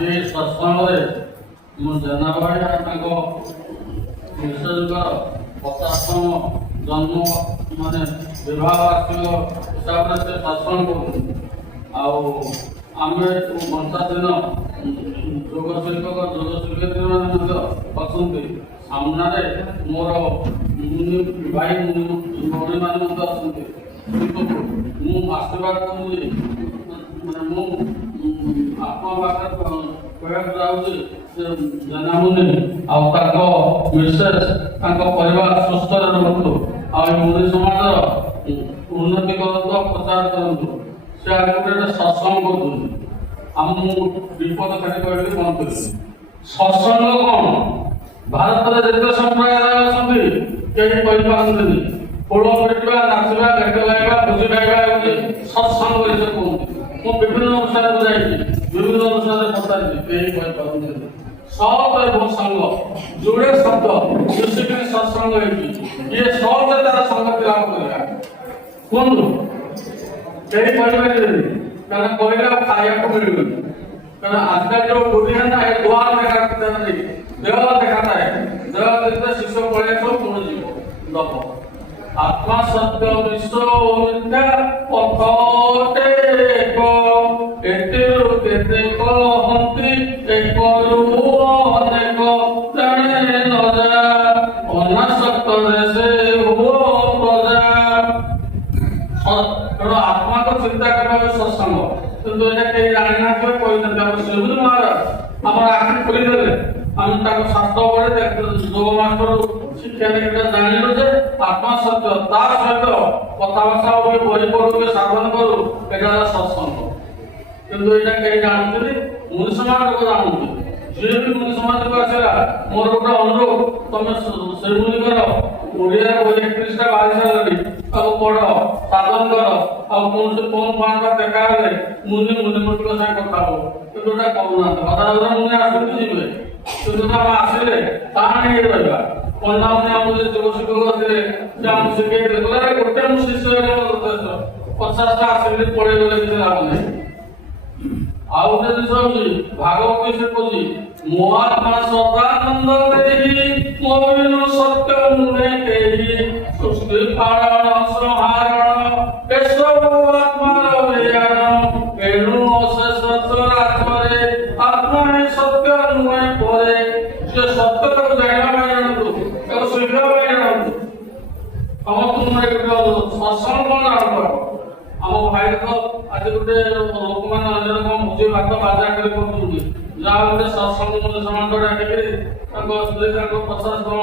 ଏ ସତ୍ସଙ୍ଗରେ ମୁଁ ଜେନାଭାଇ ତାଙ୍କ ମିଶ୍ରଙ୍କ 50ତମ ଜନ୍ମ ମାନେ ବିବାହ ବାର୍ଷିକ ହିସାବରେ ସେ ସତ୍ସଙ୍ଗ କରୁଛନ୍ତି। ଆଉ ଆମେ ବର୍ଷା ଦିନ ଯୋଗ ଶିକ୍ଷକତ୍ରୀ ମାନେ ମଧ୍ୟ ଅଛନ୍ତି। ସାମ୍ନାରେ ମୋର ଭାଇ ଭଉଣୀମାନେ ମଧ୍ୟ ଅଛନ୍ତି। ମୁଁ ଆଶୀର୍ବାଦ କରୁଛି, ମାନେ ମୁଁ ଆପଣଙ୍କ ପାଖରେ କହିବାକୁ ଯାଉଛି ଯେ ଜେନାମୁନି ଆଉ ତାଙ୍କ ମିସେସ୍ ତାଙ୍କ ପରିବାର ସୁସ୍ଥରେ ରୁହନ୍ତୁ, ଆଉ ଏ ମୁନି ସମାଜର ଉନ୍ନତି କରନ୍ତୁ, ପ୍ରଚାର କରନ୍ତୁ। ସେ ଆଗକୁ ଗୋଟେ ସତ୍ସଙ୍ଗ କରୁଛନ୍ତି। ମୁଁ ବିପଦ ଖାଲି କହିଲି ବନ୍ଦ କରିବି। ସତ୍ସଙ୍ଗ କ'ଣ? ଭାରତରେ ଯେତେ ସମ୍ପ୍ରଦାୟ ଅଛନ୍ତି କେହି କହିପାରନ୍ତିନି। ପୋଳ ପିଟିବା, ନାଚିବା, ଗୀତ ଗାଇବା, ଭୋଜି ଖାଇବା ହେଉଛି ସତ୍ସଙ୍ଗ ବୋଲି ସେ କୁହନ୍ତି। ମୁଁ ବିଭିନ୍ନ ଅନୁଷ୍ଠାନକୁ ଯାଇଛି, ବିଭିନ୍ନ ଅନୁଷ୍ଠାନରେ ପଚାରିଛି, କେହି କହିପାରନ୍ତିନି। ସତ ଏବଂ ସଙ୍ଗ ଯୋଡ଼େ ଶବ୍ଦ ମିଶିକିରି ସତ୍ସଙ୍ଗ ହେଇଛି। ଇଏ ସହଜେ ତାର ସଂଗତି ଲାଭ କରିବା। କୁହନ୍ତୁ, କେହି କହିପାରିବେନି, କାରଣ କହିଲେ ଆଉ ଖାଇବାକୁ ମିଳିବନି। କାରଣ ଆଜିକାଲି ଯୋଉ ବୁଦ୍ଧି ହେଲା ଏ ଦୁଆର ଦେଖା ଦେହ ଦେଖାଥାଏ, ଦେହ ଦେଖିଲେ ଶିଶୁ ପଳେଇ ଆସିବ, ପୁଣି ଯିବ ଦବ। ଆତ୍ମା ସତ୍ୟ ବିଶ୍ୱ ମିଥ୍ୟା ପଥଟେ ଏକ, ଏଥିରୁ କେତେ କହନ୍ତି ଏକରୁ ଅନେକ, ଜାଣେ ନ ଯା ଅନାସକ୍ତରେ ସେ ହୁଅ ପ୍ରଜା। ତେଣୁ ଆତ୍ମାକୁ ଚିନ୍ତା କରିବା ସତ୍ସଙ୍ଗ, କିନ୍ତୁ ଏଇଟା କେହି ଜାଣିନାହାନ୍ତି, କହିନାହାନ୍ତି। ଆମର ଶିବୁନି ମହାରାଜ ଆମର ଆଖି ଖୋଲିଦେଲେ। ଆମେ ତାଙ୍କ ଶାସ୍ତ୍ର ପଢେ ଯୋଗ ମାଷ୍ଟର ଶିକ୍ଷା ନେଇକି ଜାଣିଲୁ ଯେ ଆତ୍ମା ସତ୍ୟ, ତା ସହିତ କଥାବାର୍ତ୍ତା ହୁଏ, ବହି ପଢୁ, ସାଧନ କରୁ, ଏଇଟା ହେଲା ସତ୍ସଙ୍ଗ। କିନ୍ତୁ ଏଇଟା କେହି ଜାଣନ୍ତିନି, ମୁନି ସମାଜକୁ ଜାଣନ୍ତି। ଯିଏ ବି ମୁନି ସମାଜକୁ ଆସିଲା, ମୋର ଗୋଟେ ଅନୁରୋଧ, ତମେ ଶ୍ରୀମୁନିଙ୍କର ଓଡ଼ିଆ ବହି 31ଟା ବାହାରି ସାରିଲାଣି, ତାକୁ ପଢ, ସାଧନ କର। ଆଉ କୌଣସି କଣ ଦେଖା ହେଲେ ମୁନି ମୁନିଙ୍କ ସାଙ୍ଗେ କଥା ହବ, କିନ୍ତୁ ଏଇଟା କରୁନାହାନ୍ତି। ହଜାର ମୁନି ଆସୁଛନ୍ତି ଯିବେ, କିନ୍ତୁ ଆମେ ଆସିଲେ ତାହା ନେଇ ରହିବା। ପଣ୍ଡାମାନେ ଆମକୁ ଯୋଗ ଶିକ୍ଷକ ଆସିଲେ, ସେ ଆମକୁ ଶିଖେଇ ଦେଲେ, ଗୋଟେ ମୁଁ ଶିଷ୍ୟ ହେଲେ ଯଥେଷ୍ଟ। 50ଟା ଆସିଲେ ପଳେଇଗଲେ କିଛି ଲାଭ ନାହିଁ। ଆଉ ଗୋଟେ ଜିନିଷ ହଉଛି ଭାଗବତ ସେ କହୁଛି, ମୋ ଆତ୍ମା ସଦାନନ୍ଦ ଦେହି, ମୋ ବିନୁ ସତ୍ୟ ନୁହେଁ କେହି, ସୃଷ୍ଟି ପାଳନ ସଂହାରଣ ଏସବୁ ଆତ୍ମାର ବିଜ୍ଞାନ, ଏଣୁ ଅଶେଷ ଚରାଚରେ ଆତ୍ମା ହିଁ ସତ୍ୟ ନୁହେଁ ପରେ। ସେ ସତ୍ୟକୁ ଜାଣିବା ପାଇଁ ଜାଣନ୍ତୁ, ତାକୁ ଶିଖିବା ପାଇଁ ଜାଣନ୍ତୁ। ସମସ୍ତଙ୍କୁ ସତ୍ସଙ୍ଗ କଣ ଜାଣନ୍ତୁ। ଆମ ଭାଇ ତ ଆଜି ଗୋଟେ ଲୋକମାନେ ଅନ୍ୟ ରକମ ଭୋଜି ଭାତ ବାଜା କରି କରୁଛନ୍ତି, ଯାହା ଗୋଟେ ସତ୍ସଙ୍ଗ ସମାଜ ଡାକିକିରି ତାଙ୍କ ସ୍ତ୍ରୀ ତାଙ୍କ 50ତମ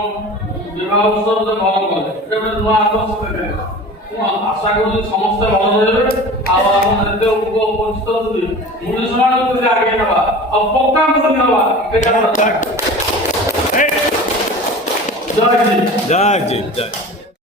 ବିବାହ ଉତ୍ସବ ଭଲ କଲେ। ଏଟା ଗୋଟେ ନୂଆ ଆଦର୍ଶ ଦେଖେଇଲେ। ମୁଁ ଆଶା କରୁଛି ସମସ୍ତେ ଭଲ ରହିବେ। ଆଉ ଆମ ଯେତେ ଉପସ୍ଥିତ ଅଛନ୍ତି ମୁନି ସମାଜକୁ ଯଦି ଆଗେଇ ନେବା, ଆଉ ପକ୍କା ମୁନି ନେବା, ଏଇଟା ଜୟ ଜୟ ଜୟ।